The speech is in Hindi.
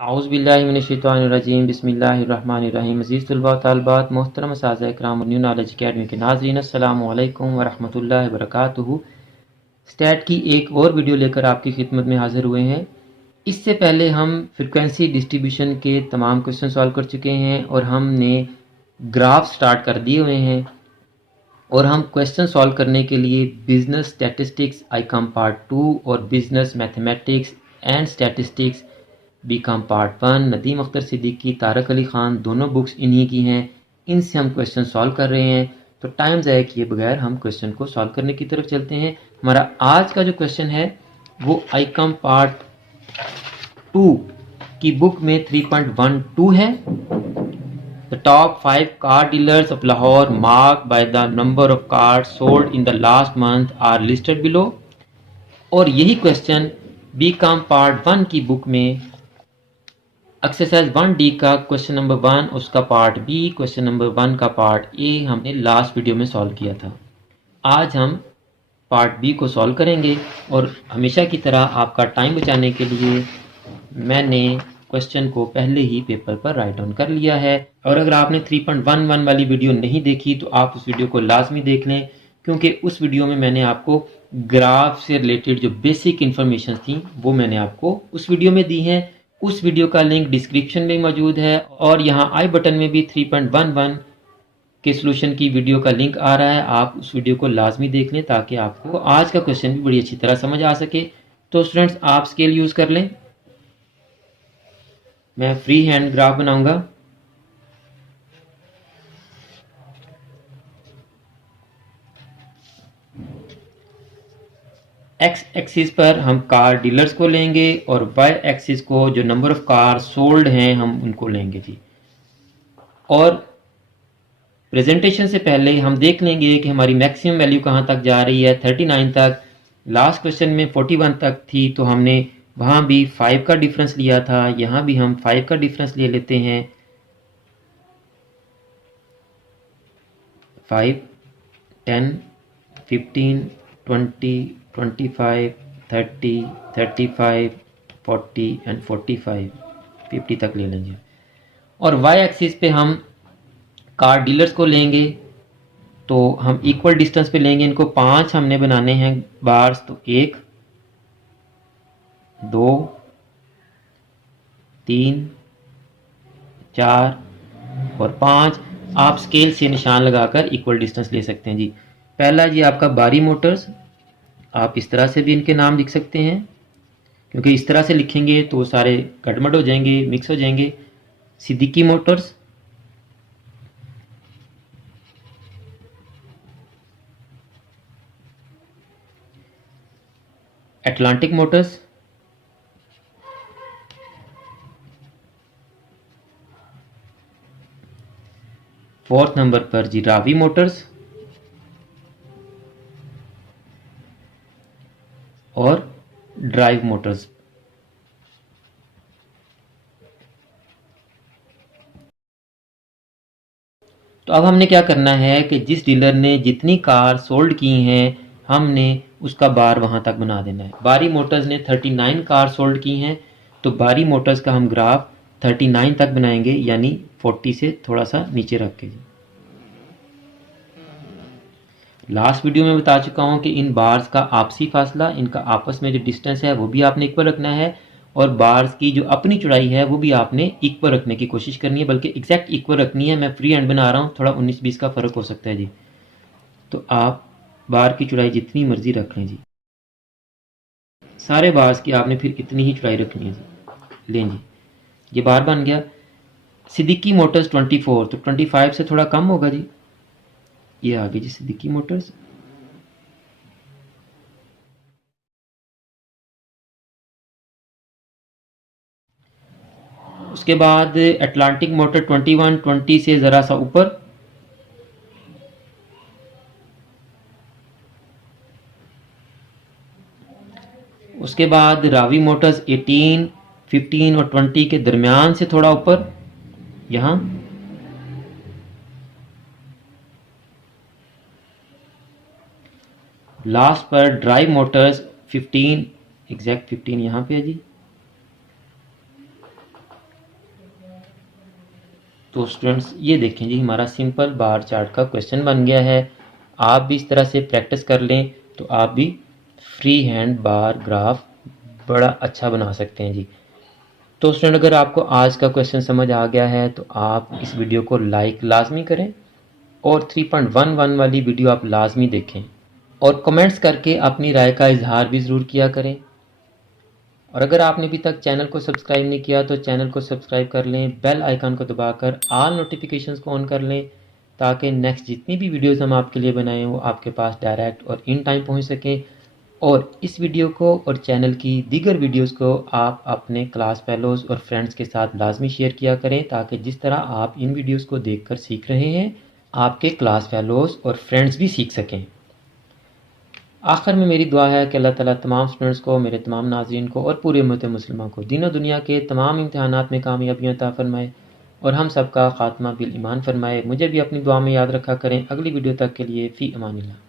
आऊज़बिल्लाहिमिनश्शैतानिर्रजीम बिस्मिल्लाहिर्रहमानिर्रहीम। अज़ीज़ तलबा व तालिबात, मोहतरम असातिज़ा इकराम और न्यू नॉलेज अकेडमी के नाज़रीन, अस्सलामु अलैकुम व रहमतुल्लाहि व बरकातुहू। स्टैट की एक और वीडियो लेकर आपकी खिदमत में हाज़िर हुए हैं। इससे पहले हम फ्रिक्वेंसी डिस्ट्रीब्यूशन के तमाम क्वेश्चन सॉल्व कर चुके हैं और हमने ग्राफ स्टार्ट कर दिए हुए हैं और हम क्वेश्चन सॉल्व करने के लिए बिजनेस स्टैटिस्टिक्स आईकॉम पार्ट 2 और business mathematics and statistics BCom part 1 Nadeem Akhtar Siddiqui, Tarak Ali Khan, दोनों बुक्स इन्हीं की हैं। इनसे हम क्वेश्चन सॉल्व कर रहे हैं। तो टाइम ज़ाया किए बगैर हम क्वेश्चन को सॉल्व करने की तरफ चलते हैं। हमारा आज का जो क्वेश्चन है वो आईकॉम पार्ट 2 की बुक में 3.12 है। The top 5 car dealers of Lahore marked by the number of cars sold in the last month are listed below। और यही क्वेश्चन बीकॉम पार्ट 1 की बुक में एक्सरसाइज 1D का क्वेश्चन नंबर 1, उसका पार्ट बी, क्वेश्चन नंबर 1 का पार्ट ए हमने लास्ट वीडियो में सॉल्व किया था। आज हम पार्ट बी को सॉल्व करेंगे और हमेशा की तरह आपका टाइम बचाने के लिए मैंने क्वेश्चन को पहले ही पेपर पर राइट डाउन कर लिया है। और अगर आपने 3.11 वाली वीडियो नहीं देखी तो आप उस वीडियो को लाजमी देख लें, क्योंकि उस वीडियो में मैंने आपको ग्राफ से रिलेटेड जो बेसिक इन्फॉर्मेशन थी वो मैंने आपको उस वीडियो में दी हैं। उस वीडियो का लिंक डिस्क्रिप्शन में मौजूद है और यहाँ आई बटन में भी 3.11 के सॉल्यूशन की वीडियो का लिंक आ रहा है। आप उस वीडियो को लाजमी देख लें ताकि आपको आज का क्वेश्चन भी बड़ी अच्छी तरह समझ आ सके। तो स्टूडेंट्स, आप स्केल यूज़ कर लें। मैं फ्री हैंड ग्राफ बनाऊंगा। एक्स एक्सिस पर हम कार डीलर्स को लेंगे और वाई एक्सिस को जो नंबर ऑफ कार सोल्ड हैं हम उनको लेंगे जी। और प्रेजेंटेशन से पहले हम देख लेंगे कि हमारी मैक्सिमम वैल्यू कहाँ तक जा रही है। 39 तक, लास्ट क्वेश्चन में 41 तक थी, तो हमने वहाँ भी 5 का डिफरेंस लिया था। यहाँ भी हम 5 का डिफरेंस ले लेते हैं। 5, 10, 15, 20, 25, 30, 35, 40 एंड 45, 50 तक ले लेंगे। और वाई एक्सिस पे हम कार डीलर्स को लेंगे तो हम इक्वल डिस्टेंस पे लेंगे। इनको 5 हमने बनाने हैं बार्स, तो 1, 2, 3, 4 और 5। आप स्केल से निशान लगाकर इक्वल डिस्टेंस ले सकते हैं जी। पहला जी आपका बारी मोटर्स, आप इस तरह से भी इनके नाम लिख सकते हैं, क्योंकि इस तरह से लिखेंगे तो सारे गड़बड़ हो जाएंगे, मिक्स हो जाएंगे। Siddiqui Motors, Atlantic Motors, fourth number पर जी रावी मोटर्स और ड्राइव मोटर्स। तो अब हमने क्या करना है कि जिस डीलर ने जितनी कार सोल्ड की हैं हमने उसका बार वहां तक बना देना है। बारी मोटर्स ने 39 कार सोल्ड की हैं, तो बारी मोटर्स का हम ग्राफ 39 तक बनाएंगे, यानी 40 से थोड़ा सा नीचे रख के। लास्ट वीडियो में बता चुका हूं कि इन बार्स का आपसी फासला, इनका आपस में जो डिस्टेंस है वो भी आपने इक्वल रखना है और बार्स की जो अपनी चौड़ाई है वो भी आपने इक्वल रखने की कोशिश करनी है, बल्कि एग्जैक्ट इक्वल रखनी है। मैं फ्री हैंड बना रहा हूँ, थोड़ा 19-20 का फ़र्क हो सकता है जी। तो आप बार की चौड़ाई जितनी मर्जी रख लें जी। सारे बार्स की आपने फिर इतनी ही चौड़ाई रखनी है जी। लें जी, ये बार बन गया। सिद्दीकी मोटर्स 24, तो 25 से थोड़ा कम होगा जी। ये आ गई जी सिद्दीकी मोटर्स। उसके बाद अटलांटिक मोटर 21, 20 से ज़रा सा ऊपर। उसके बाद रावी मोटर्स 18, 15 और 20 के दरमियान से थोड़ा ऊपर यहाँ। लास्ट पर ड्राइव मोटर्स 15, एग्जैक्ट 15 यहाँ पे है जी। तो स्टूडेंट्स ये देखें जी, हमारा सिंपल बार चार्ट का क्वेश्चन बन गया है। आप भी इस तरह से प्रैक्टिस कर लें तो आप भी फ्री हैंड बार ग्राफ बड़ा अच्छा बना सकते हैं जी। तो स्टूडेंट, अगर आपको आज का क्वेश्चन समझ आ गया है तो आप इस वीडियो को लाइक लाजमी करें और 3.11 वाली वीडियो आप लाजमी देखें और कमेंट्स करके अपनी राय का इजहार भी ज़रूर किया करें। और अगर आपने अभी तक चैनल को सब्सक्राइब नहीं किया तो चैनल को सब्सक्राइब कर लें, बेल आइकन को दबाकर ऑल नोटिफिकेशंस को ऑन कर लें ताकि नेक्स्ट जितनी भी वीडियोस हम आपके लिए बनाएं वो आपके पास डायरेक्ट और इन टाइम पहुंच सकें। और इस वीडियो को और चैनल की दीगर वीडियोस को आप अपने क्लास फेलोज़ और फ्रेंड्स के साथ लाजमी शेयर किया करें ताकि जिस तरह आप इन वीडियोस को देखकर सीख रहे हैं आपके क्लास फेलोज़ और फ्रेंड्स भी सीख सकें। आखिर में मेरी दुआ है कि अल्लाह ताला तमाम स्टूडेंट्स को, मेरे तमाम नाज़रीन को और पूरी उम्मत मुस्लिमा को दीन और दुनिया के तमाम इम्तिहानात में कामयाबियाँ अता फ़रमाए और हम सब का ख़ात्मा बिल ईमान फ़रमाए। मुझे भी अपनी दुआ में याद रखा करें। अगली वीडियो तक के लिए फ़ी अमानिल्लाह।